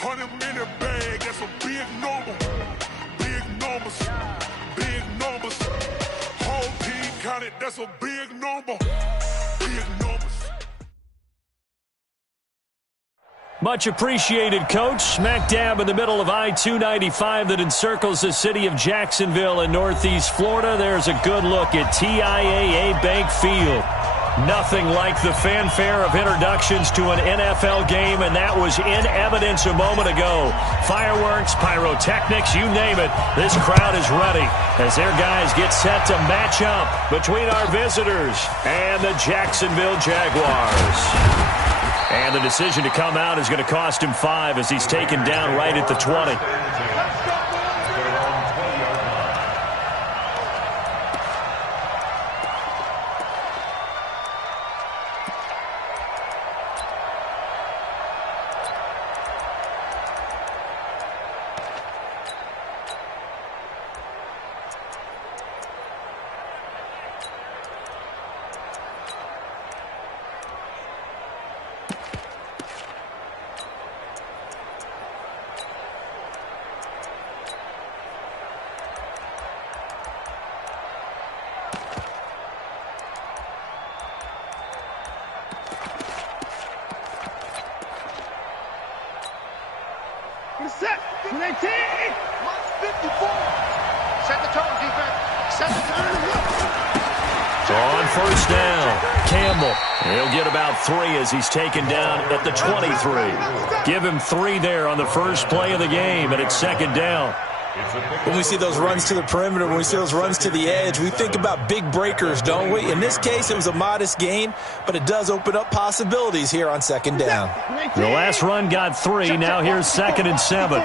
100-minute bag, that's a big number. Big numbers, big numbers. Whole team counted, that's a big number. Big numbers. Much appreciated, Coach. Smack dab in the middle of I-295 that encircles the city of Jacksonville in Northeast Florida. There's a good look at TIAA Bank Field. Nothing like the fanfare of introductions to an NFL game, and that was in evidence a moment ago. Fireworks, pyrotechnics, you name it. This crowd is ready as their guys get set to match up between our visitors and the Jacksonville Jaguars. And the decision to come out is going to cost him 5 as he's taken down right at the 20. Set. 19. 54. Set the tone, defense. Set the tone. On first down, Campbell. He'll get about 3 as he's taken down at the 23. Give him 3 there on the first play of the game, and it's second down. When we see those runs to the perimeter, when we see those runs to the edge, we think about big breakers, don't we? In this case, it was a modest gain, but it does open up possibilities here on second down. The last run got 3. Now here's 2nd and 7.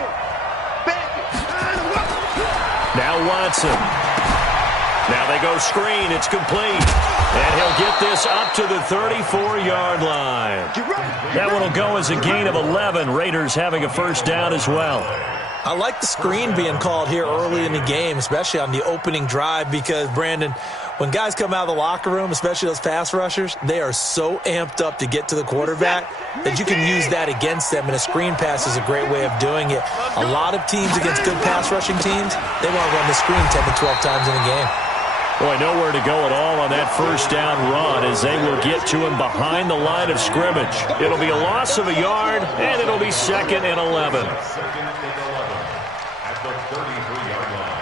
Now Watson. Now they go screen. It's complete. And he'll get this up to the 34-yard line. That one will go as a gain of 11. Raiders having a first down as well. I like the screen being called here early in the game, especially on the opening drive, because, Brandon, when guys come out of the locker room, especially those pass rushers, they are so amped up to get to the quarterback that you can use that against them, and a screen pass is a great way of doing it. A lot of teams against good pass rushing teams, they want to run the screen 10 to 12 times in a game. Boy, nowhere to go at all on that first down run as they will get to him behind the line of scrimmage. It'll be a loss of a yard, and it'll be 2nd and 11. At the 33-yard line.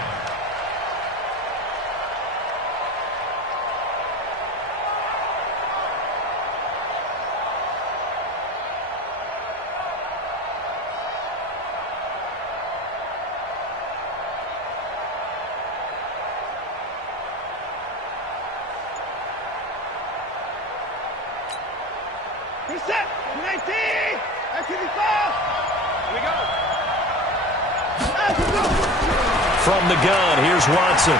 Reset. 19. That's 54. Here we go. From the gun, here's Watson.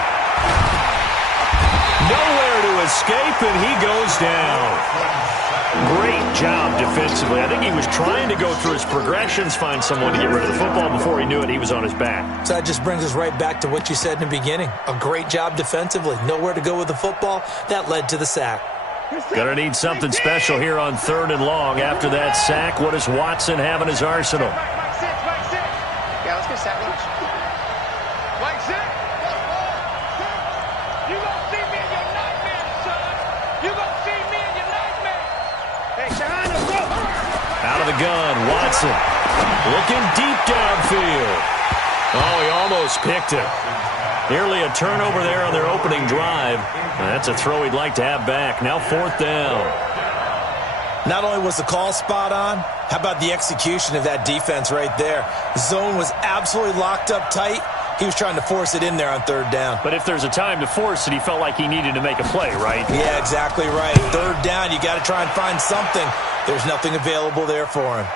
Nowhere to escape, and he goes down. Great job defensively. I think he was trying to go through his progressions, find someone to get rid of the football. Before he knew it, he was on his back. So that just brings us right back to what you said in the beginning. A great job defensively. Nowhere to go with the football. That led to the sack. Gonna need something special here on 3rd and long. After that sack, what does Watson have in his arsenal? Yeah, let's get sack lunch. White sit. You gonna see me in your nightmare, son. You gonna see me in your nightmare. Hey, Shahana, go. Out of the gun, Watson. Looking deep downfield. Oh, he almost picked it. Nearly a turnover there on their opening drive. That's a throw he'd like to have back. Now 4th down. Not only was the call spot on, how about the execution of that defense right there? Zone was absolutely locked up tight. He was trying to force it in there on 3rd down. But if there's a time to force it, he felt like he needed to make a play, right? Yeah, exactly right. 3rd down, you got to try and find something. There's nothing available there for him.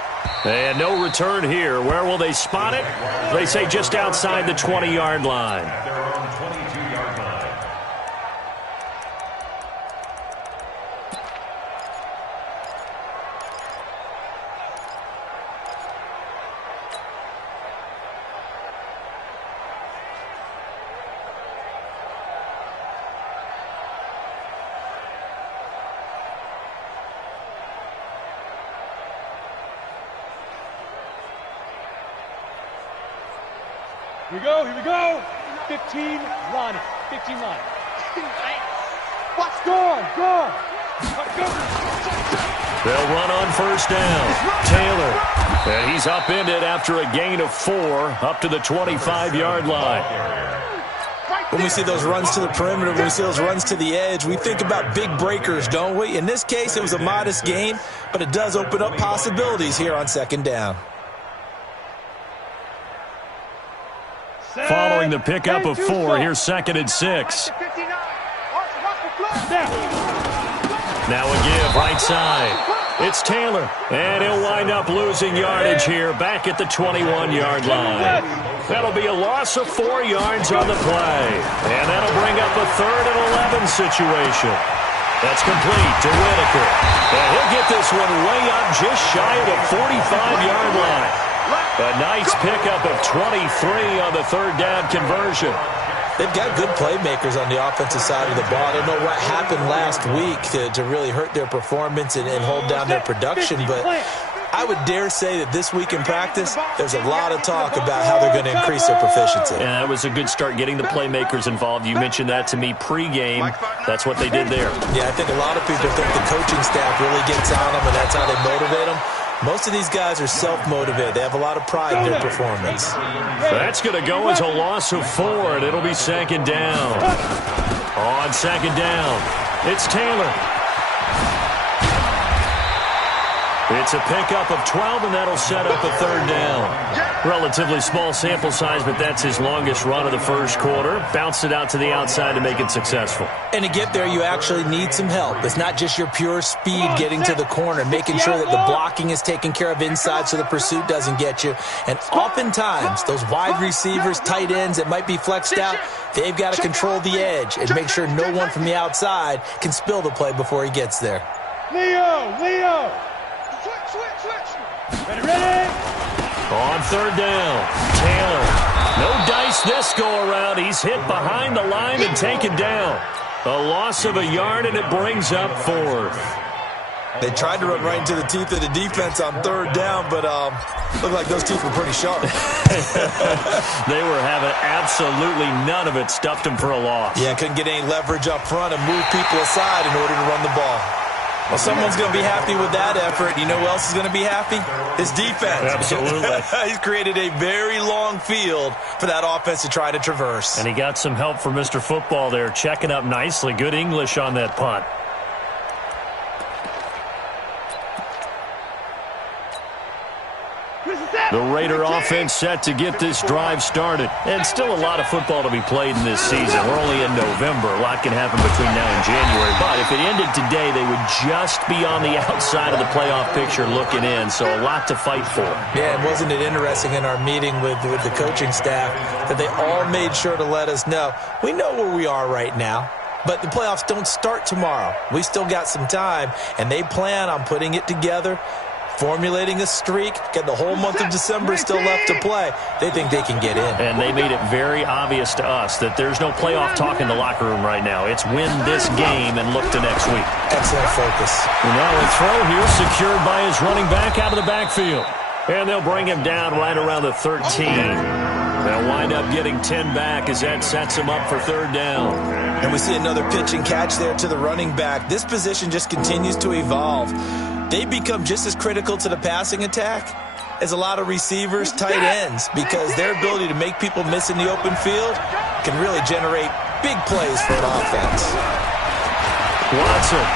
And no return here. Where will they spot it? They say just outside the 20-yard line. Their own 22-yard line. Here we go, here we go. 15 line. 15 line. What's going? Go. They'll run on first down. Taylor. And he's upended after a gain of 4 up to the 25-yard line. When we see those runs to the perimeter, when we see those runs to the edge, we think about big breakers, don't we? In this case, it was a modest gain, but it does open up possibilities here on second down. Following the pickup of 4, here's 2nd and 6. Now a give right side. It's Taylor, and he'll wind up losing yardage here back at the 21-yard line. That'll be a loss of 4 yards on the play, and that'll bring up a 3rd and 11 situation. That's complete to Whitaker, and he'll get this one way up just shy of the 45-yard line. A nice pickup of 23 on the 3rd down conversion. They've got good playmakers on the offensive side of the ball. I don't know what happened last week to really hurt their performance and hold down their production, but I would dare say that this week in practice, there's a lot of talk about how they're going to increase their proficiency. Yeah, that was a good start getting the playmakers involved. You mentioned that to me pregame. That's what they did there. Yeah, I think a lot of people think the coaching staff really gets on them, and that's how they motivate them. Most of these guys are self-motivated. They have a lot of pride in their performance. That's going to go as a loss of 4, and it'll be 2nd down. On 2nd down, it's Taylor. It's a pickup of 12, and that'll set up a 3rd down. Relatively small sample size, but that's his longest run of the first quarter. Bounced it out to the outside to make it successful. And to get there, you actually need some help. It's not just your pure speed getting to the corner, making sure that the blocking is taken care of inside so the pursuit doesn't get you. And oftentimes, those wide receivers, tight ends that might be flexed out, they've got to control the edge and make sure no one from the outside can spill the play before he gets there. Leo! Ready? On 3rd down, Taylor. No dice this go-around. He's hit behind the line and taken down. A loss of a yard, and it brings up 4th. They tried to run right into the teeth of the defense on 3rd down, but looked like those teeth were pretty sharp. They were having absolutely none of it. Stuffed them for a loss. Yeah, couldn't get any leverage up front and move people aside in order to run the ball. Well, someone's going to be happy with that effort. You know who else is going to be happy? His defense. Absolutely. He's created a very long field for that offense to try to traverse. And he got some help from Mr. Football there, checking up nicely. Good English on that punt. The Raider offense set to get this drive started. And still a lot of football to be played in this season. We're only in November. A lot can happen between now and January. But if it ended today, they would just be on the outside of the playoff picture looking in. So a lot to fight for. Yeah, and wasn't it interesting in our meeting with the coaching staff that they all made sure to let us know, we know where we are right now. But the playoffs don't start tomorrow. We still got some time, and they plan on putting it together, formulating a streak, get the whole month of December still left to play. They think they can get in. And they made it very obvious to us that there's no playoff talk in the locker room right now. It's win this game and look to next week. Excellent focus. And now a throw here secured by his running back out of the backfield. And they'll bring him down right around the 13. They'll wind up getting 10 back as that sets him up for 3rd down. And we see another pitch and catch there to the running back. This position just continues to evolve. They become just as critical to the passing attack as a lot of receivers, tight ends, because their ability to make people miss in the open field can really generate big plays for an offense. Watson,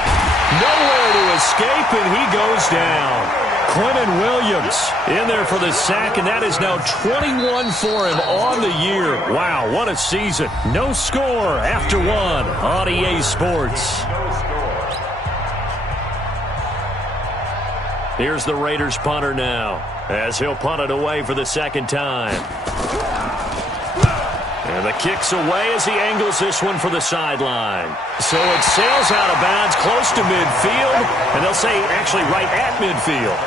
nowhere to escape, and he goes down. Quentin Williams in there for the sack, and that is now 21 for him on the year. Wow, what a season. No score after 1 on EA Sports. Here's the Raiders punter now, as he'll punt it away for the 2nd time. And the kick's away as he angles this one for the sideline. So it sails out of bounds close to midfield, and they'll say actually right at midfield.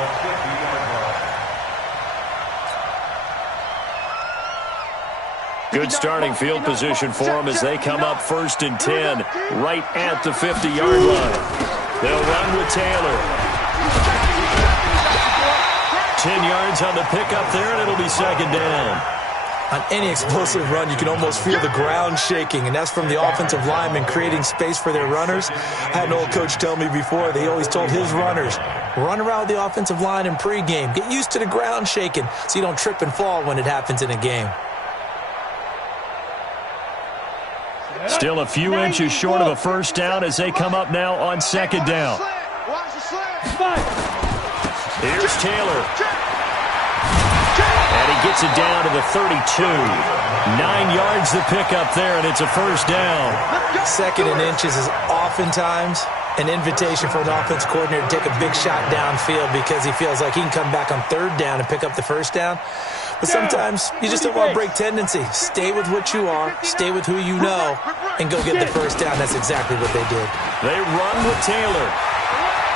Good starting field position for them as they come up 1st and 10, right at the 50-yard line. They'll run with Taylor. 10 yards on the pickup there, and it'll be 2nd down. On any explosive run, you can almost feel the ground shaking, and that's from the offensive linemen creating space for their runners. I had an old coach tell me before, they always told his runners, run around the offensive line in pregame. Get used to the ground shaking so you don't trip and fall when it happens in a game. Still a few inches short of a first down as they come up now on second down. Here's Taylor. And he gets it down to the 32. 9 yards to pick up there, and it's a first down. Second and inches is oftentimes an invitation for an offense coordinator to take a big shot downfield because he feels like he can come back on third down and pick up the first down. But sometimes you just don't want to break tendency. Stay with what you are, stay with who you know, and go get the first down. That's exactly what they did. They run with Taylor.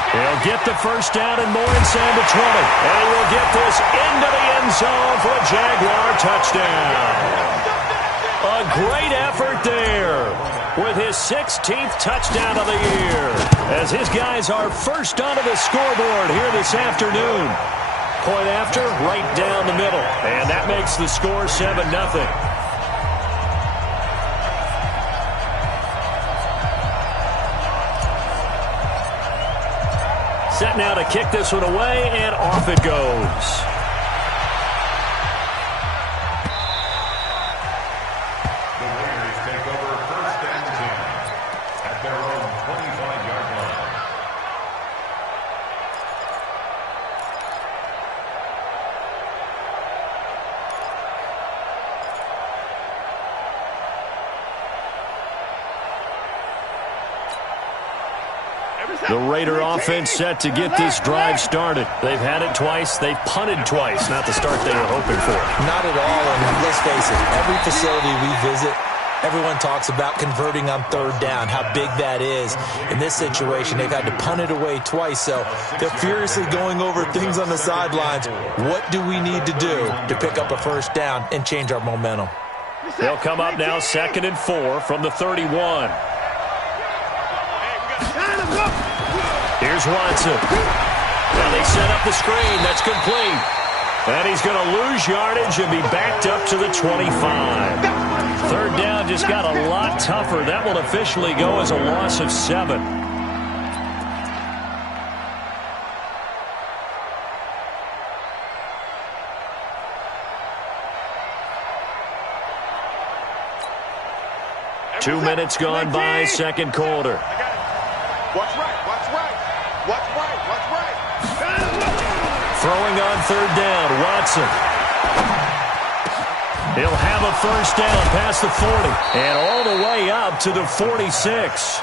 He'll get the first down and more inside the 20. And he will get this into the end zone for a Jaguar touchdown. A great effort there with his 16th touchdown of the year as his guys are first onto the scoreboard here this afternoon. Point after, right down the middle. And that makes the score 7-0. Set now to kick this one away, and off it goes. The Raiders take over first and 10 at their own 25-yard line. The Raider offense set to get this drive started. They've had it twice. They've punted twice. Not the start they were hoping for. Not at all, and let's face it, every facility we visit, everyone talks about converting on third down, how big that is. In this situation, they've had to punt it away twice, so they're furiously going over things on the sidelines. What do we need to do to pick up a first down and change our momentum? They'll come up now 2nd and 4 from the 31. Here's Watson. Now they set up the screen. That's complete. And he's going to lose yardage and be backed up to the 25. Third down just got a lot tougher. That will officially go as a loss of 7. Two minutes gone by, second quarter. Watch right, watch right, watch right, watch right. Throwing on third down, Watson. He'll have a first down past the 40 and all the way up to the 46.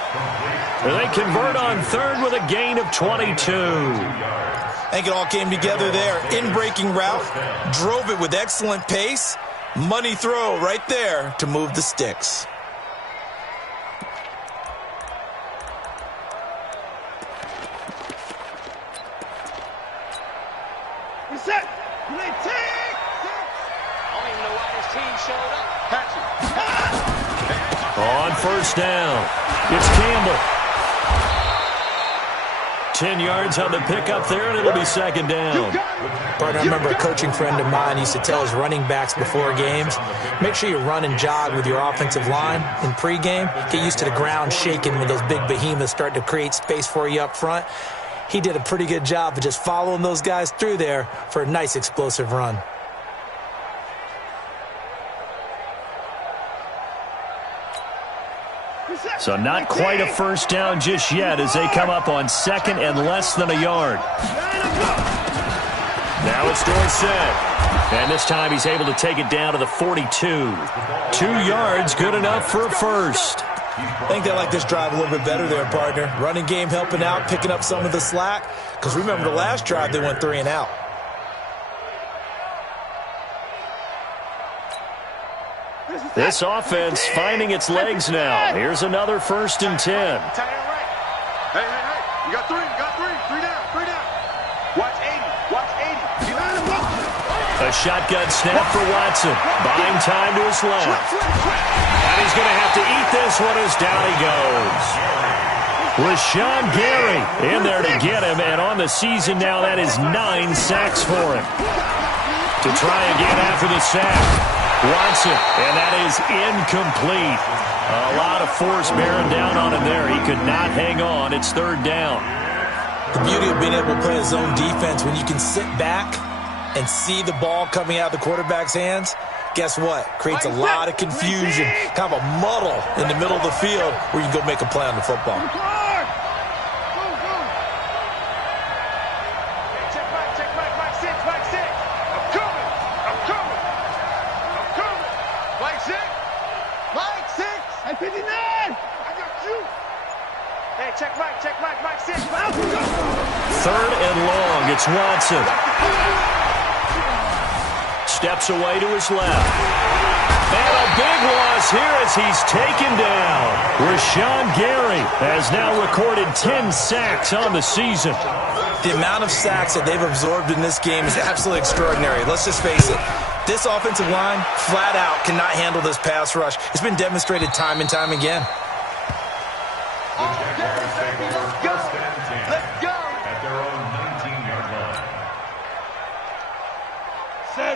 They convert on third with a gain of 22. I think it all came together there. In-breaking route, drove it with excellent pace. Money throw right there to move the sticks. Set. Play take. I don't even know why this team showed up. On first down, it's Campbell. 10 yards on the pickup there, and it'll be second down. Partner, I remember a coaching friend of mine used to tell his running backs before games, make sure you run and jog with your offensive line in pregame. Get used to the ground shaking when those big behemoths start to create space for you up front. He did a pretty good job of just following those guys through there for a nice explosive run. So not quite a first down just yet as they come up on second and less than a yard. Now it's Dorsett. And this time he's able to take it down to the 42. 2 yards, good enough for a first. I think they like this drive a little bit better there, partner. Running game helping out, picking up some of the slack. Because remember the last drive, they went 3 and out. This offense finding its legs now. Here's another 1st and 10. Hey, you got 3, three down. Watch 80, watch 80. A shotgun snap for Watson. Buying time to his left. And he's going to have to eat this one as down he goes. Rashawn Gary in there to get him, and on the season now, that is 9 sacks for him. To try again after the sack. Watson, and that is incomplete. A lot of force bearing down on him there. He could not hang on. It's third down. The beauty of being able to play a zone defense when you can sit back and see the ball coming out of the quarterback's hands, guess what? Creates a lot of confusion, kind of a muddle in the middle of the field where you can go make a play on the football. Third and long. It's Watson. Steps away to his left. And a big loss here as he's taken down. Rashawn Gary has now recorded 10 sacks on the season. The amount of sacks that they've absorbed in this game is absolutely extraordinary. Let's just face it. This offensive line, flat out, cannot handle this pass rush. It's been demonstrated time and time again.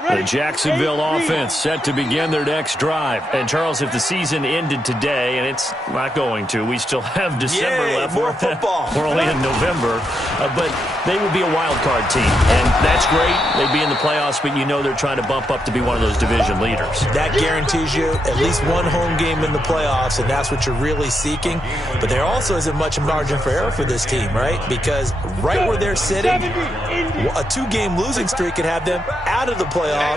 The Jacksonville offense set to begin their next drive. And, Charles, if the season ended today, and it's not going to, we still have December left. More football. We're only in November. But they would be a wild card team. And that's great. They'd be in the playoffs, but you know they're trying to bump up to be one of those division leaders. That guarantees you at least one home game in the playoffs, and that's what you're really seeking. But there also isn't much margin for error for this team, right? Because right where they're sitting, a 2-game losing streak could have them out of the playoffs.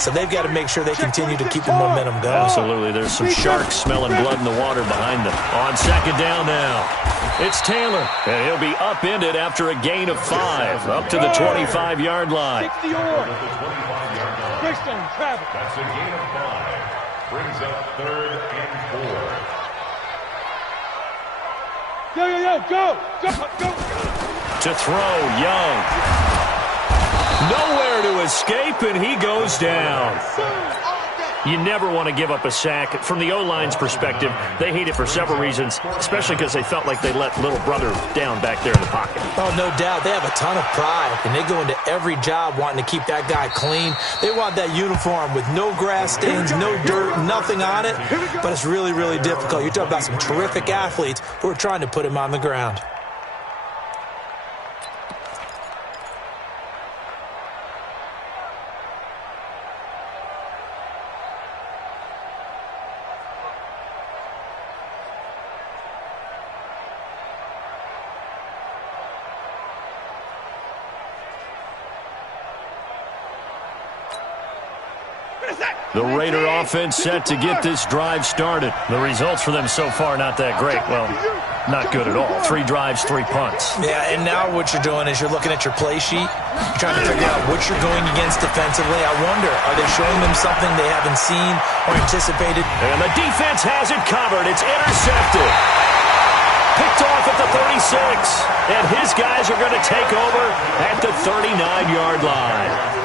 So they've got to make sure they continue to keep the momentum going. Absolutely. There's some sharks smelling blood in the water behind them. On second down now, it's Taylor. And he'll be upended after a gain of 5, up to the 25-yard line. That's a gain of 5. Brings up 3rd and 4. Go. To throw, Young. Nowhere to escape, and he goes down. You never want to give up a sack. From the O-line's perspective, they hate it for several reasons, especially because they felt like they let little brother down back there in the pocket. Oh, no doubt. They have a ton of pride, and they go into every job wanting to keep that guy clean. They want that uniform with no grass stains, no dirt, nothing on it, but it's really, really difficult. You're talking about some terrific athletes who are trying to put him on the ground. The Raider offense set to get this drive started. The results for them so far not that great. Well, not good at all. 3 drives, 3 punts. Yeah, and now what you're doing is you're looking at your play sheet. You're trying to figure out what you're going against defensively. I wonder, are they showing them something they haven't seen or anticipated? And the defense has it covered. It's intercepted. Picked off at the 36. And his guys are going to take over at the 39-yard line.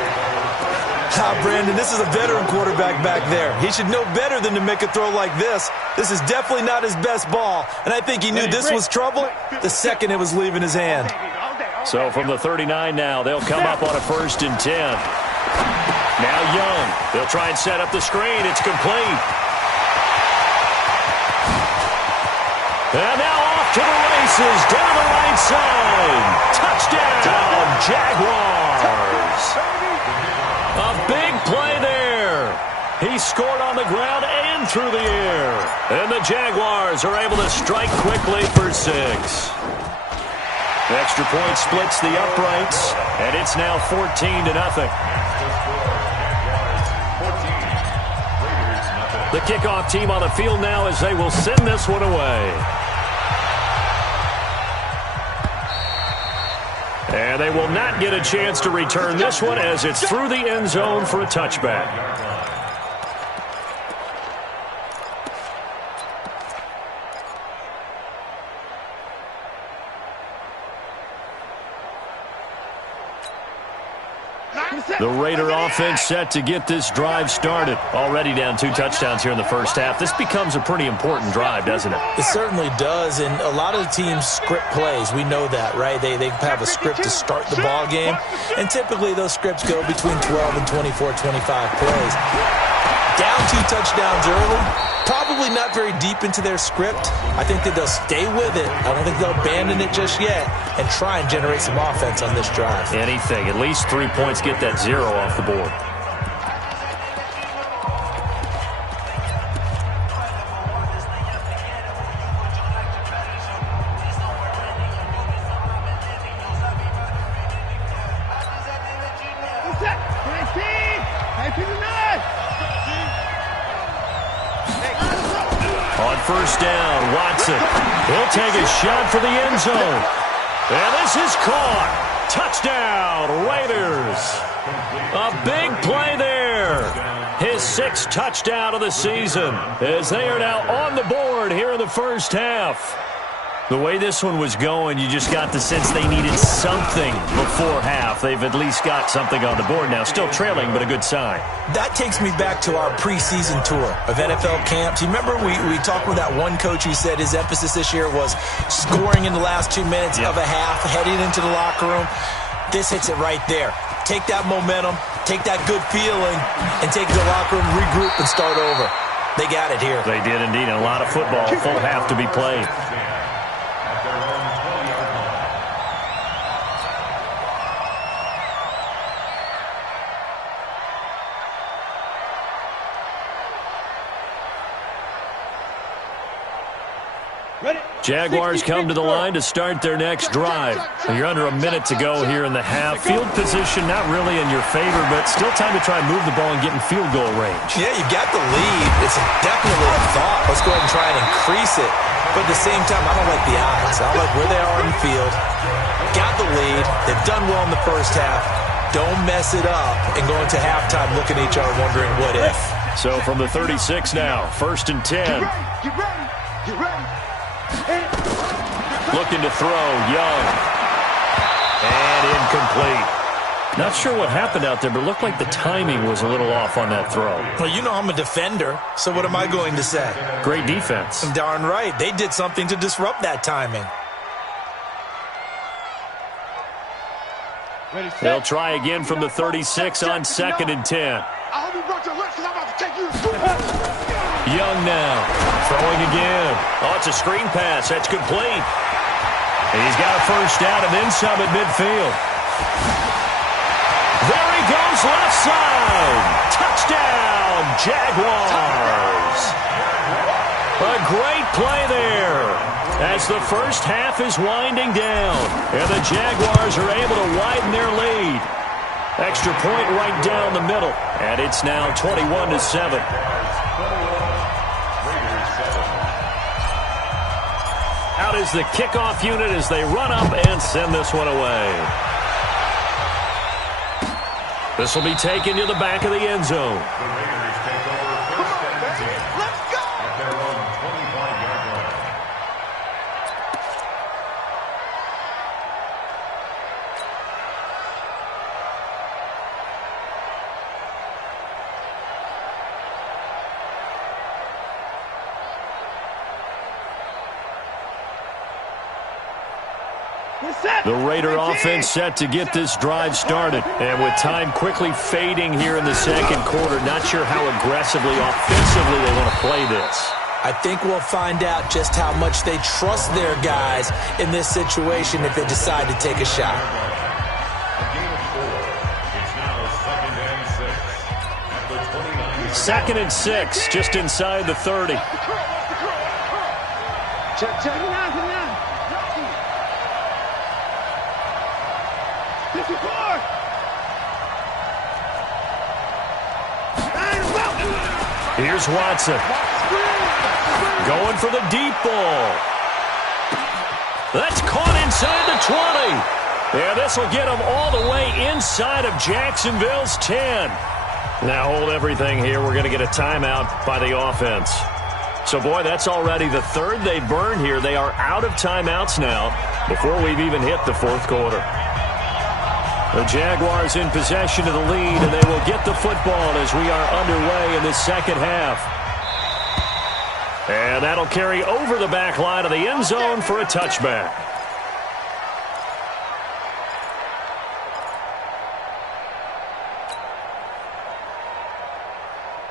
Brandon, this is a veteran quarterback back there. He should know better than to make a throw like this. This is definitely not his best ball, and I think he knew this was trouble the second it was leaving his hand. So from the 39 now, they'll come up on a 1st and 10. Now Young. They'll try and set up the screen. It's complete. And now off to the races down the right side. Touchdown, Jaguars. A big play there. He scored on the ground and through the air. And the Jaguars are able to strike quickly for 6. The extra point splits the uprights, and it's now 14-0. The kickoff team on the field now as they will send this one away. And they will not get a chance to return this one as it's through the end zone for a touchback. The Raider offense set to get this drive started. Already down 2 touchdowns here in the first half. This becomes a pretty important drive, doesn't it? It certainly does, and a lot of the teams script plays. We know that, right? They have a script to start the ball game, and typically those scripts go between 12 and 24, 25 plays. Down 2 touchdowns early. Probably not very deep into their script. I think that they'll stay with it. I don't think they'll abandon it just yet and try and generate some offense on this drive. Anything. At least 3 points, get that 0 off the board. On first down, Watson. He'll take a shot for the end zone. And this is caught. Touchdown, Raiders. A big play there. His 6th touchdown of the season as they are now on the board here in the first half. The way this one was going, you just got the sense they needed something before half. They've at least got something on the board now. Still trailing, but a good sign. That takes me back to our preseason tour of NFL camps. You remember we talked with that one coach who said his emphasis this year was scoring in the last 2 minutes of a half, heading into the locker room. This hits it right there. Take that momentum, take that good feeling, and take it to the locker room, regroup, and start over. They got it here. They did indeed. And a lot of football, full half to be played. Jaguars come to the line to start their next drive. You're under a minute to go here in the half. Field position not really in your favor, but still time to try and move the ball and get in field goal range. Yeah, you got the lead. It's definitely a thought. Let's go ahead and try and increase it. But at the same time, I don't like the odds. I don't like where they are in the field. Got the lead. They've done well in the first half. Don't mess it up and go into halftime looking at each other wondering what if. So from the 36 now, 1st and 10. Get ready. Get ready. Looking to throw, Young. And incomplete. Not sure what happened out there, but it looked like the timing was a little off on that throw. Well, you know I'm a defender, so what am I going to say? Great defense. Darn right. They did something to disrupt that timing. They'll try again from the 36 on 2nd and 10. I hope you brought your lunch because I'm about to take you to school. Young now, throwing again. Oh, it's a screen pass. That's complete. He's got a first down and then some at midfield. There he goes, left side. Touchdown, Jaguars. A great play there as the first half is winding down. And the Jaguars are able to widen their lead. Extra point right down the middle. And it's now 21-7. Out is the kickoff unit as they run up and send this one away. This will be taken to the back of the end zone. The Raider offense set to get this drive started. And with time quickly fading here in the second quarter, not sure how aggressively, offensively they want to play this. I think we'll find out just how much they trust their guys in this situation if they decide to take a shot. Second and 6, just inside the 30. Check it out. Here's Watson. Going for the deep ball. That's caught inside the 20. Yeah, this will get them all the way inside of Jacksonville's 10. Now hold everything here. We're going to get a timeout by the offense. So, boy, that's already the third they burn here. They are out of timeouts now before we've even hit the fourth quarter. The Jaguars in possession of the lead, and they will get the football as we are underway in the second half. And that'll carry over the back line of the end zone for a touchback.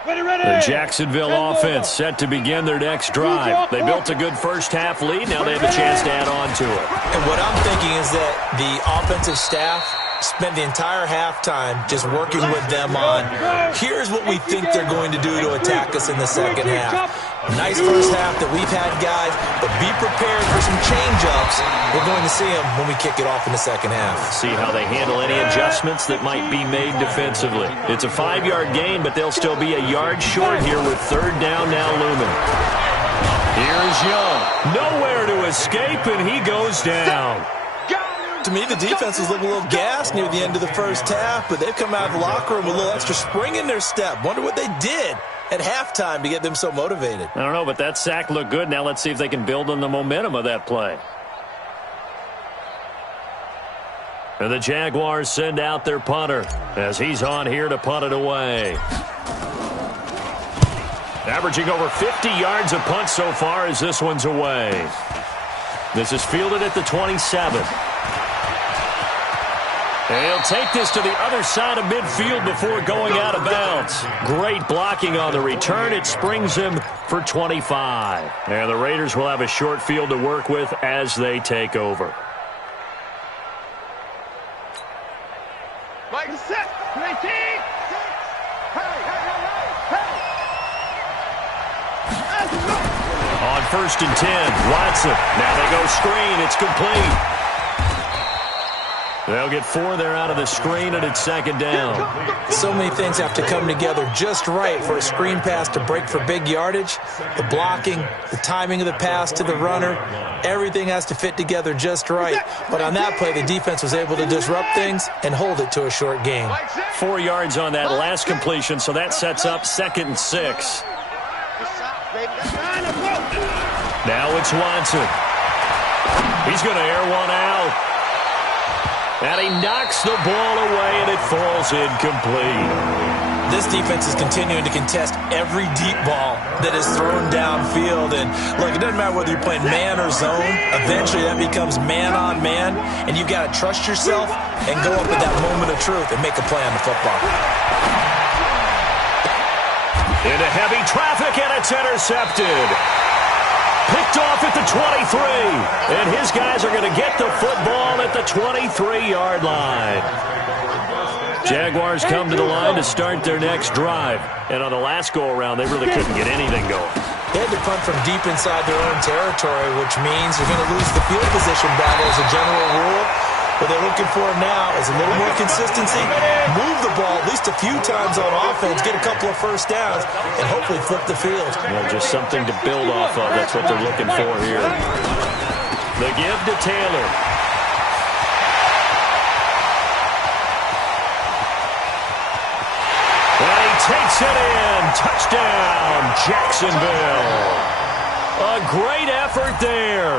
The Jacksonville offense set to begin their next drive. They built a good first-half lead. Now they have a chance to add on to it. And what I'm thinking is that the offensive staff spent the entire halftime just working with them on, here's what we think they're going to do to attack us in the second half. Nice first half that we've had, guys, but be prepared for some change-ups. We're going to see them when we kick it off in the second half. See how they handle any adjustments that might be made defensively. It's a 5-yard gain, but they'll still be a yard short here with third down now looming. Here's Young. Nowhere to escape, and he goes down. To me, the defense was looking a little gassed near the end of the first half, but they've come out of the locker room with a little extra spring in their step. Wonder what they did at halftime to get them so motivated. I don't know, but that sack looked good. Now let's see if they can build on the momentum of that play. And the Jaguars send out their punter as he's on here to punt it away. Averaging over 50 yards a punt so far as this one's away. This is fielded at the 27. He'll take this to the other side of midfield before going out of bounds. Great blocking on the return. It springs him for 25. And the Raiders will have a short field to work with as they take over. Right, set, 19. On 1st and 10, Watson. Now they go screen. It's complete. They'll get 4 there out of the screen, and it's second down. So many things have to come together just right for a screen pass to break for big yardage. The blocking, the timing of the pass to the runner, everything has to fit together just right. But on that play, the defense was able to disrupt things and hold it to a short gain. 4 yards on that last completion, so that sets up 2nd and 6. Now it's Watson. He's going to air one out. And he knocks the ball away, and it falls incomplete. This defense is continuing to contest every deep ball that is thrown downfield. And, look, it doesn't matter whether you're playing man or zone. Eventually, that becomes man-on-man, and you've got to trust yourself and go up at that moment of truth and make a play on the football. Into heavy traffic, and it's intercepted. Picked off at the 23, and his guys are going to get the football at the 23-yard line. Jaguars come to the line to start their next drive, and on the last go-around, they really couldn't get anything going. They had to punt from deep inside their own territory, which means they're going to lose the field position battle as a general rule. What they're looking for now is a little more consistency, move the ball at least a few times on offense, get a couple of first downs, and hopefully flip the field. Well, just something to build off of. That's what they're looking for here. The give to Taylor. And he takes it in. Touchdown, Jacksonville. A great effort there.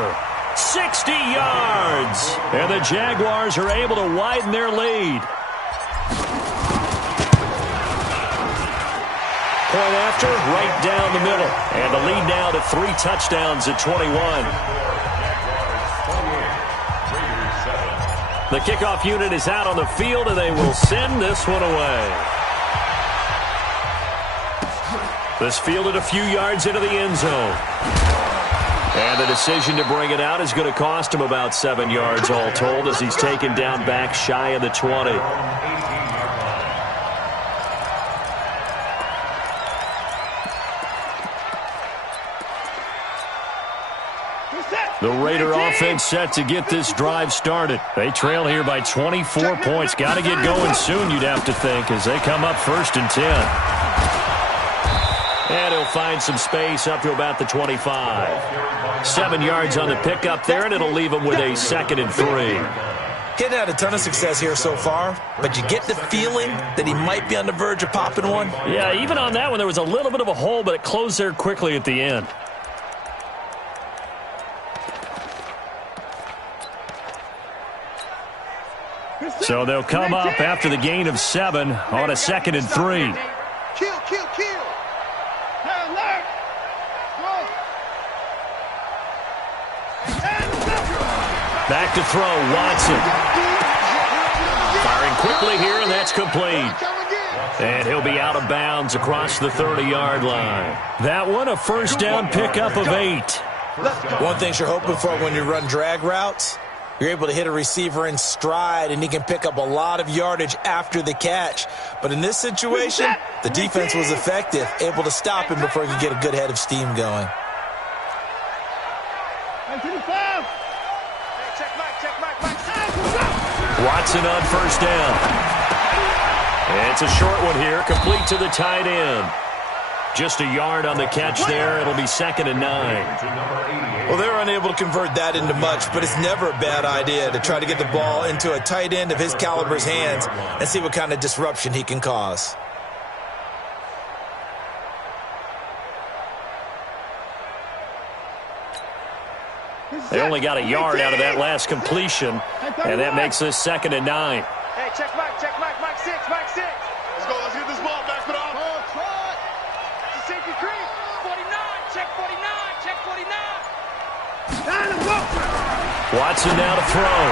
60 yards. And the Jaguars are able to widen their lead. Point after, right down the middle. And the lead now to 3 touchdowns at 21. The kickoff unit is out on the field, and they will send this one away. This fielded a few yards into the end zone. And the decision to bring it out is going to cost him about 7 yards all told as he's taken down back shy of the 20. The Raider offense set to get this drive started. They trail here by 24 points. Got to get going soon, you'd have to think, as they come up 1st and 10. And he'll find some space up to about the 25. 7 yards on the pickup there, and it'll leave him with a 2nd and 3. Getting had a ton of success here so far, but you get the feeling that he might be on the verge of popping one. Yeah, even on that one, there was a little bit of a hole, but it closed there quickly at the end. So they'll come up after the gain of 7 on a 2nd and 3. Kill. Back to throw, Watson. Firing quickly here, and that's complete. And he'll be out of bounds across the 30-yard line. That one, a first down pickup of 8. One thing you're hoping for when you run drag routes, you're able to hit a receiver in stride, and he can pick up a lot of yardage after the catch. But in this situation, the defense was effective, able to stop him before he could get a good head of steam going. Watson on first down. It's a short one here, complete to the tight end. Just a yard on the catch there. It'll be 2nd and 9. Well, they were unable to convert that into much, but it's never a bad idea to try to get the ball into a tight end of his caliber's hands and see what kind of disruption he can cause. They only got a yard out of that last completion, and that makes this 2nd and 9. Hey, check Mike 6, Mike 6. Let's go. Let's get this ball back for them. Safety creep, 49, check 49. Watson now to throw.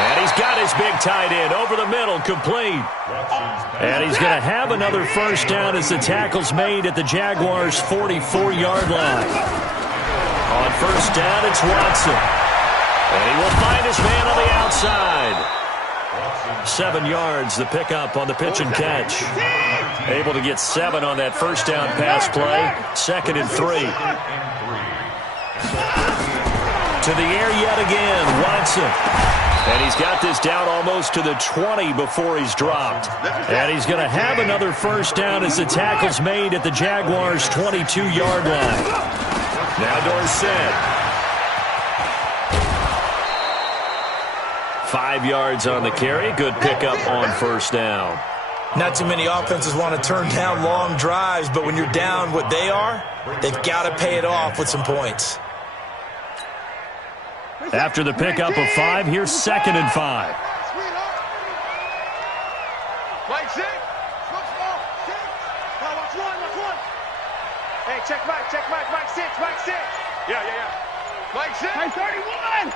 And he's got his big tight end over the middle, complete. And he's going to have another first down as the tackle's made at the Jaguars' 44-yard line. On first down, it's Watson. And he will find his man on the outside. 7 yards, the pickup on the pitch and catch. Able to get 7 on that first down pass play. 2nd and 3. To the air yet again, Watson. And he's got this down almost to the 20 before he's dropped. And he's going to have another first down as the tackle's made at the Jaguars' 22-yard line. Now Dorsett. 5 yards on the carry. Good pickup on first down. Not too many offenses want to turn down long drives, but when you're down what they are, they've got to pay it off with some points. After the pickup of 5, here's 2nd and 5. Mike 6. Watch one. Hey, check Mike. Mike 6. Yeah. Mike 6. Mike 31.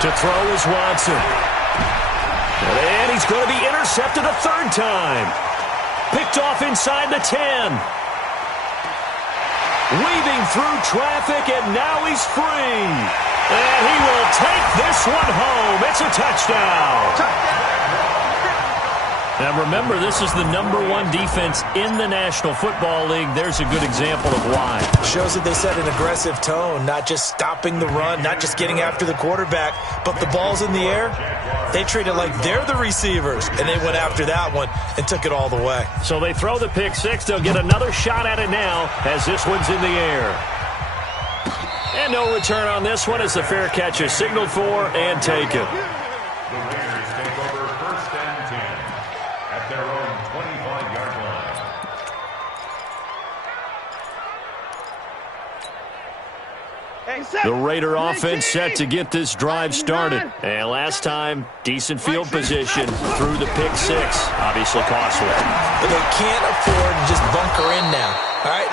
To throw is Watson. And he's going to be intercepted a 3rd time. Picked off inside the 10. Weaving through traffic, and now he's free. And he will take this one home. It's a touchdown. Now remember, this is the #1 defense in the National Football League. There's a good example of why. Shows that they set an aggressive tone, not just stopping the run, not just getting after the quarterback, but the ball's in the air. They treat it like they're the receivers, and they went after that one and took it all the way. So they throw the pick 6. They'll get another shot at it now as this one's in the air. And no return on this one as the fair catch is signaled for and taken. The Raider offense set to get this drive started. And last time, decent field position through the pick 6. Obviously costly. But they can't afford to just bunker in now. All right,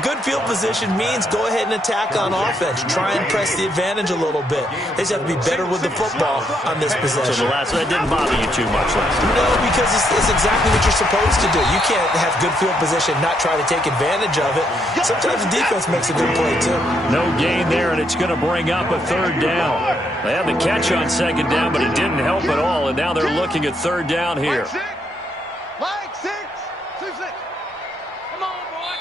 good field position means go ahead and attack on offense. Try and press the advantage a little bit. They just have to be better with the football on this possession. So that didn't bother you too much last time? No, because it's exactly what you're supposed to do. You can't have good field position, not try to take advantage of it. Sometimes the defense makes a good play, too. No gain there, and it's going to bring up a 3rd down. They had the catch on 2nd down, but it didn't help at all, and now they're looking at 3rd down here. Mike 6. Come on, boy.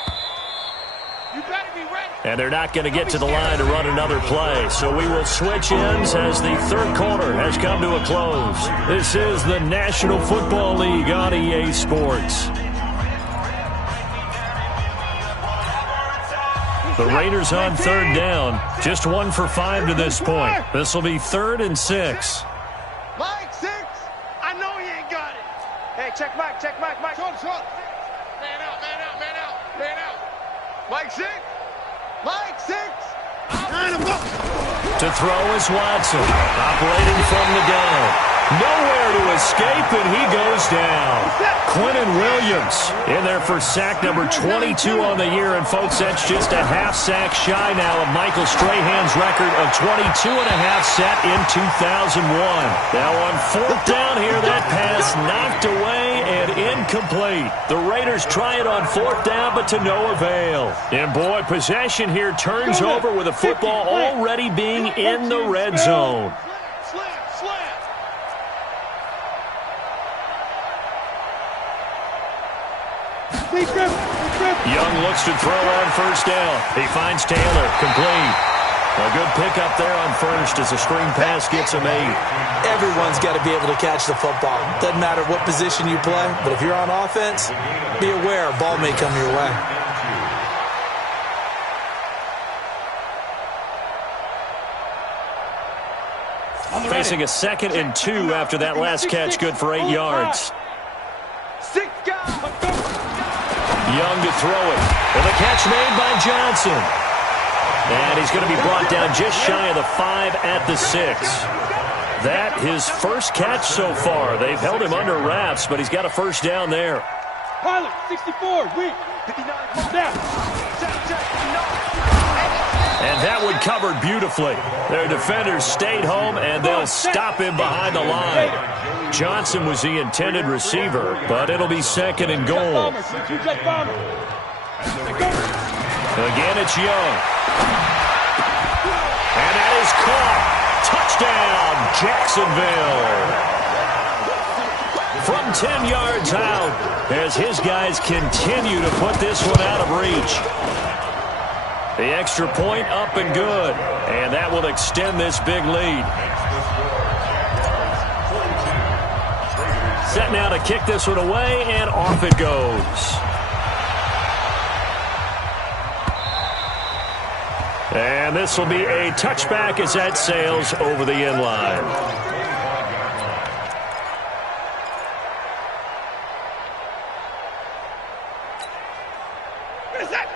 You better be ready. And they're not going to get to the line to run another play. So we will switch ends as the 3rd quarter has come to a close. This is the National Football League on EA Sports. The Raiders on 3rd down. Just 1 for 5 to this point. This will be 3rd and 6. Mike 6. I know he ain't got it. Hey, check Mike. Short. Man out. Mike 6. To throw is Watson. Operating from the gun. Nowhere to escape, and he goes down. Quentin Williams in there for sack number 22 on the year. And, folks, that's just a half sack shy now of Michael Strahan's record of 22 and a half set in 2001. Now on fourth down here, that pass knocked away and incomplete. The Raiders try it on fourth down, but to no avail. And, boy, possession here turns over with the football already being in the red zone. Young looks to throw on first down. He finds Taylor, complete. A good pickup there on first as the screen pass gets him 8. Everyone's got to be able to catch the football. Doesn't matter what position you play, but if you're on offense, be aware a ball may come your way. Facing a 2nd and 2 after that last catch, good for 8 yards. Young to throw it. And the catch made by Johnson. And he's going to be brought down just shy of the 5 at the 6. That his first catch so far. They've held him under wraps, but he's got a first down there. Pilot, 64, weak. 59, down. And that one covered beautifully. Their defenders stayed home, and they'll stop him behind the line. Johnson was the intended receiver, but it'll be 2nd and goal. Again, it's Young. And that is caught. Touchdown, Jacksonville. From 10 yards out, as his guys continue to put this one out of reach. The extra point up and good, and that will extend this big lead. Set now to kick this one away, and off it goes. And this will be a touchback as that sails over the end line.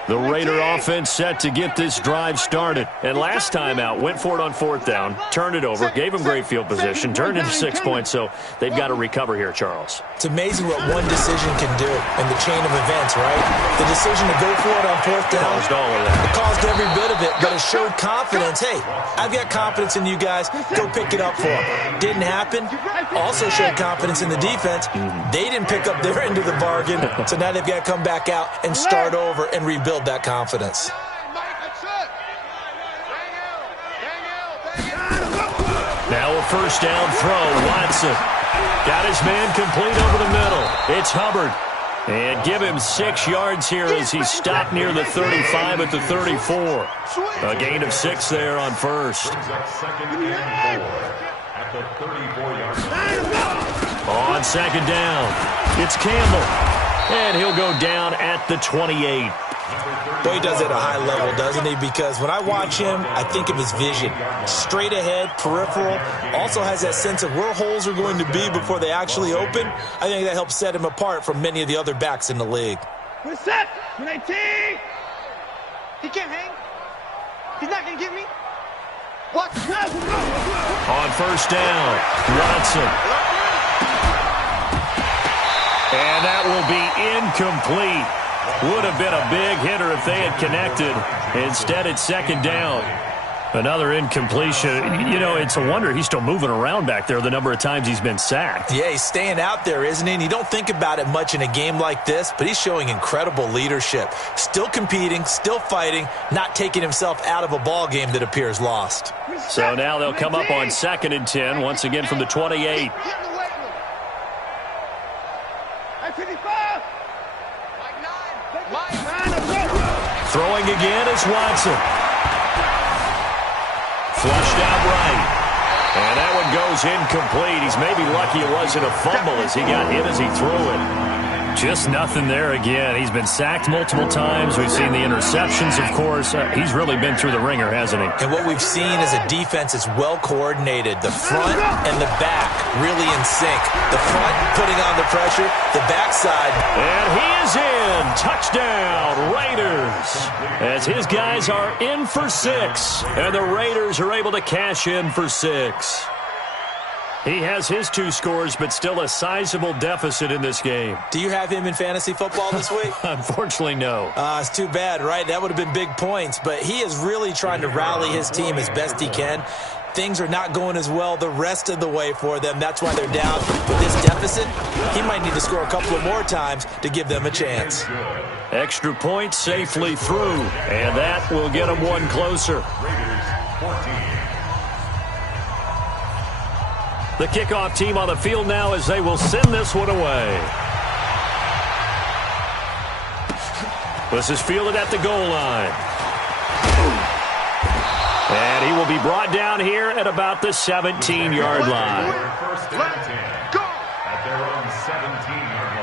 The Raider offense set to get this drive started. And last time out, went for it on fourth down, turned it over, gave them great field position, turned into 6 points, so they've got to recover here, Charles. It's amazing what one decision can do in the chain of events, right? The decision to go for it on fourth down. Caused all of that. It caused every bit of it, but it showed confidence. Hey, I've got confidence in you guys. Go pick it up for them. Didn't happen. Also showed confidence in the defense. They didn't pick up their end of the bargain, so now they've got to come back out and start over and rebuild that confidence. Now a first down throw. Watson got his man complete over the middle. It's Hubbard. And give him 6 yards here as he stopped near the 35 at the 34. A gain of 6 there on first. On second down, it's Campbell. And he'll go down at the 28. Boy, he does it at a high level, doesn't he? Because when I watch him, I think of his vision. Straight ahead, peripheral. Also has that sense of where holes are going to be before they actually open. I think that helps set him apart from many of the other backs in the league. We're set. 19. He can't hang. He's not going to get me. What? On first down, Watson. And that will be incomplete. Would have been a big hitter if they had connected. Instead, it's second down. Another incompletion. You know, it's a wonder he's still moving around back there the number of times he's been sacked. Yeah, he's staying out there, isn't he? And you don't think about it much in a game like this, but he's showing incredible leadership. Still competing, still fighting, not taking himself out of a ball game that appears lost. So now they'll come up on 2nd and 10, once again from the 28. Throwing again is Watson. Flushed out right. And that one goes incomplete. He's maybe lucky it wasn't a fumble as he got hit as he threw it. Just nothing there again. He's been sacked multiple times. We've seen the interceptions, of course. He's really been through the ringer, hasn't he? And what we've seen is a defense that's well coordinated. The front and the back really in sync. The front putting on the pressure, the backside. And he is in. Touchdown, Raiders. As his guys are in for 6. And the Raiders are able to cash in for 6. He has his 2 scores, but still a sizable deficit in this game. Do you have him in fantasy football this week? Unfortunately, no. It's too bad, right? That would have been big points. But he is really trying to rally his team as best he can. Things are not going as well the rest of the way for them. That's why they're down. With this deficit, he might need to score a couple of more times to give them a chance. Extra point safely through, and that will get them one closer. The kickoff team on the field now as they will send this one away. This is fielded at the goal line. And he will be brought down here at about the 17-yard line. First and 10 at their own 17-yard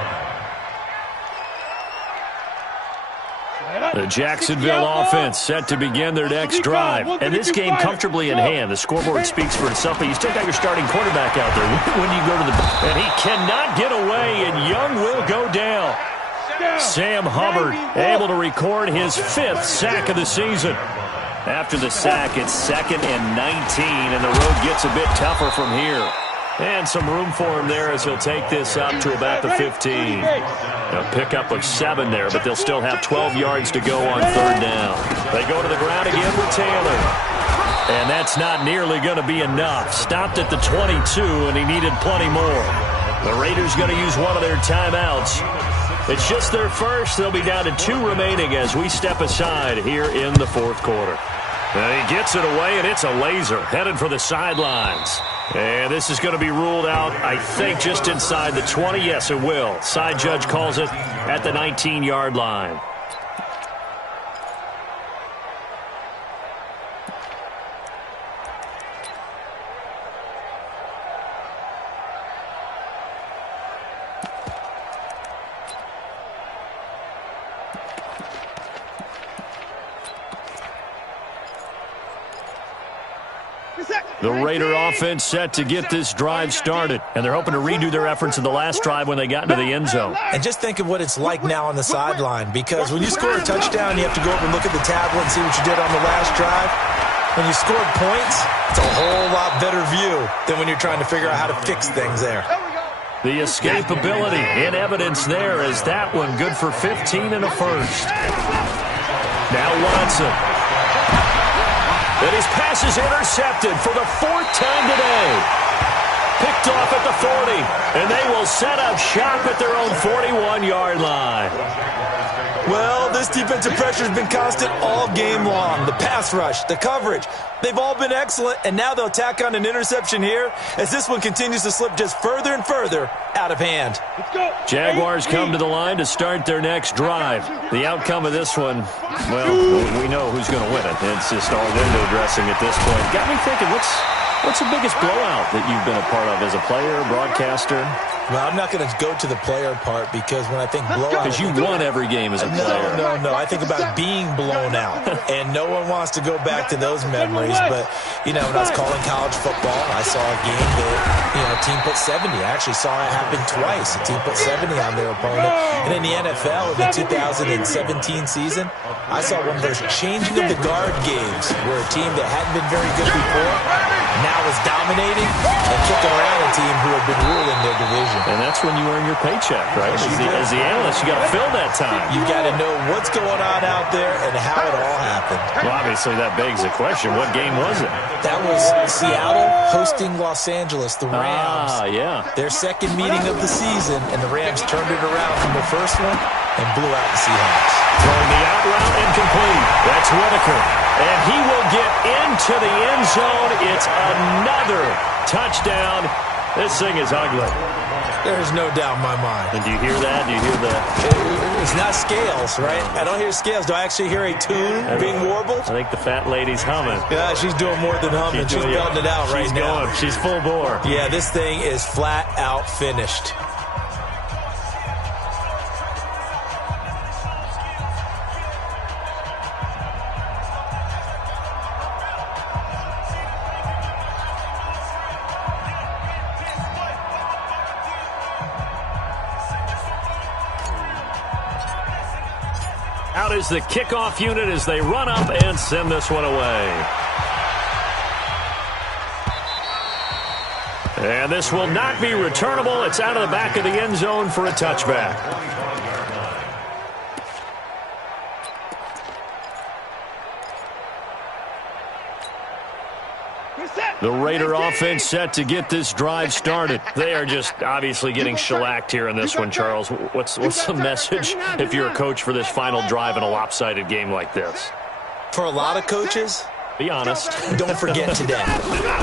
line. The Jacksonville offense set to begin their next drive. And this game comfortably in hand. The scoreboard speaks for itself, but you still got your starting quarterback out there. When you go to the... And he cannot get away, and Young will go down. Sam Hubbard able to record his 5th sack of the season. After the sack, it's 2nd and 19, and the road gets a bit tougher from here. And some room for him there as he'll take this up to about the 15. A pickup of 7 there, but they'll still have 12 yards to go on 3rd down. They go to the ground again with Taylor. And that's not nearly going to be enough. Stopped at the 22, and he needed plenty more. The Raiders going to use one of their timeouts. It's just their first. They'll be down to 2 remaining as we step aside here in the 4th quarter. And he gets it away, and it's a laser headed for the sidelines. And this is going to be ruled out, I think, just inside the 20. Yes, it will. Side judge calls it at the 19-yard line. The Raider offense set to get this drive started, and they're hoping to redo their efforts in the last drive when they got into the end zone. And just think of what it's like now on the sideline, because when you score a touchdown, you have to go over and look at the tablet and see what you did on the last drive. When you scored points, it's a whole lot better view than when you're trying to figure out how to fix things there. The escapability in evidence there as that one good for 15 and a first. Now Watson. And his pass is intercepted for the 4th time today. Picked off at the 40, and they will set up shop at their own 41-yard line. Well, this defensive pressure has been constant all game long. The pass rush, the coverage, they've all been excellent, and now they'll tack on an interception here as this one continues to slip just further and further out of hand. Jaguars come to the line to start their next drive. The outcome of this one, well, we know who's going to win it. It's just all window dressing at this point. Got me thinking, what's the biggest blowout that you've been a part of as a player, broadcaster? Well, I'm not going to go to the player part because when I think blowout... Because you won every game as a player. No. I think about being blown out. And no one wants to go back to those memories. But, when I was calling college football, I saw a game that, a team put 70. I actually saw it happen twice. A team put 70 on their opponent. And in the NFL, in the 2017 season, I saw one of those changing of the guard games where a team that hadn't been very good before now is dominating and kicking around a team who had been ruling their division. And that's when you earn your paycheck, right? As the analyst, you got to fill that time. You got to know what's going on out there and how it all happened. Well, obviously, that begs the question, what game was it? That was Seattle hosting Los Angeles, the Rams. Yeah. Their second meeting of the season, and the Rams turned it around from the first one and blew out the Seahawks. Throwing the out route incomplete. That's Whitaker. And he will get into the end zone. It's another touchdown. This thing is ugly. There's no doubt in my mind. And do you hear that? Do you hear that? It's not scales, right? I don't hear scales. Do I actually hear a tune being warbled? I think the fat lady's humming. Yeah, she's doing more than humming. She's belting it out right now. She's full bore. Yeah, this thing is flat out finished. Out is the kickoff unit as they run up and send this one away. And this will not be returnable. It's out of the back of the end zone for a touchback. The Raider offense set to get this drive started. They are just obviously getting shellacked here in this one, Charles. What's the message if you're a coach for this final drive in a lopsided game like this? For a lot of coaches, be honest. Don't forget today.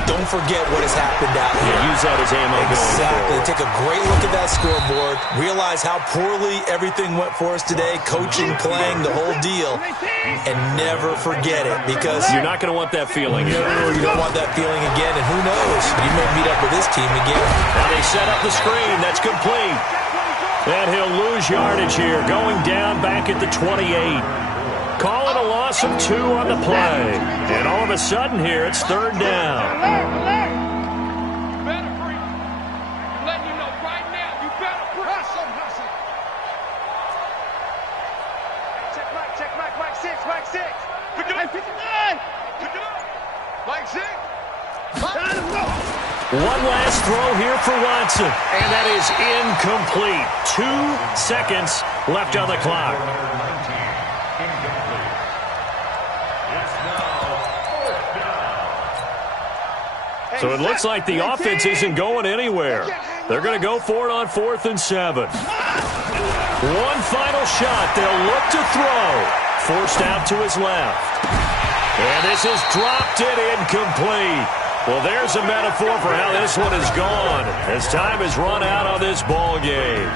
Don't forget what has happened out here. Yeah, use that as ammo. Exactly. Take a great look at that scoreboard. Realize how poorly everything went for us today. Coaching, playing, the whole deal. And never forget it, because you're not going to want that feeling again. No, you don't want that feeling again. And who knows? You may meet up with this team again. Now they set up the screen. That's complete. And he'll lose yardage here. Going down back at the 28. Call it a loss of 2 on the play. And all of a sudden here, it's 3rd down. You better free. I'm letting you know right now, you better hustle. Check Mike 6. Pick it up. 59. Pick it up. Mike 6. One last throw here for Watson. And that is incomplete. 2 seconds left on the clock. So it looks like the offense isn't going anywhere. They're going to go for it on 4th and 7. One final shot. They'll look to throw. Forced out to his left. And this is dropped it incomplete. Well, there's a metaphor for how this one is gone as time has run out on this ball game.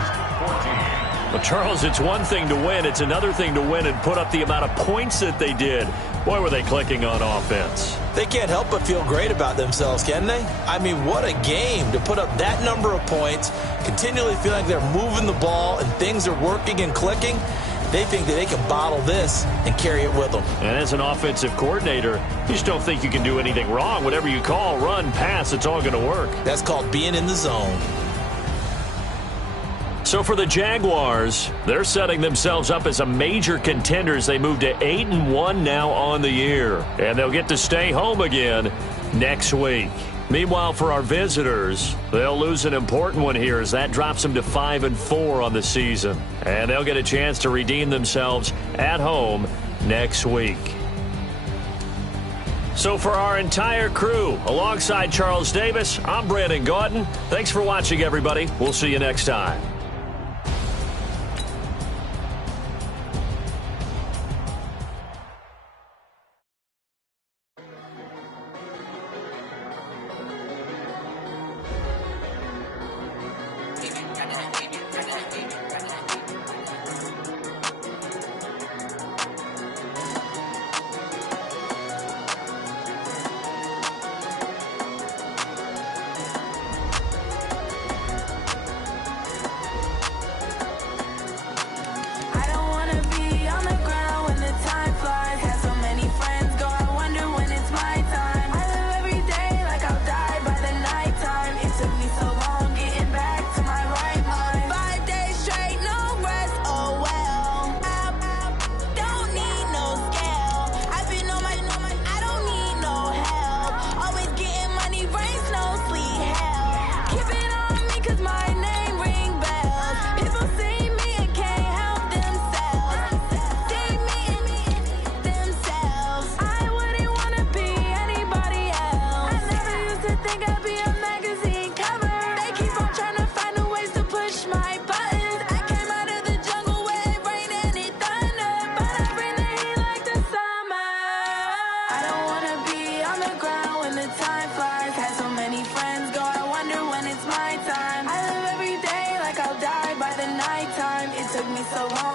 Well, Charles, it's one thing to win. It's another thing to win and put up the amount of points that they did. Boy, were they clicking on offense. They can't help but feel great about themselves, can they? I mean, what a game to put up that number of points, continually feeling like they're moving the ball and things are working and clicking. They think that they can bottle this and carry it with them. And as an offensive coordinator, you just don't think you can do anything wrong. Whatever you call, run, pass, it's all going to work. That's called being in the zone. So for the Jaguars, they're setting themselves up as a major contender as they move to 8-1 now on the year. And they'll get to stay home again next week. Meanwhile, for our visitors, they'll lose an important one here as that drops them to 5-4 on the season. And they'll get a chance to redeem themselves at home next week. So for our entire crew, alongside Charles Davis, I'm Brandon Gaudin. Thanks for watching, everybody. We'll see you next time. Took me so long.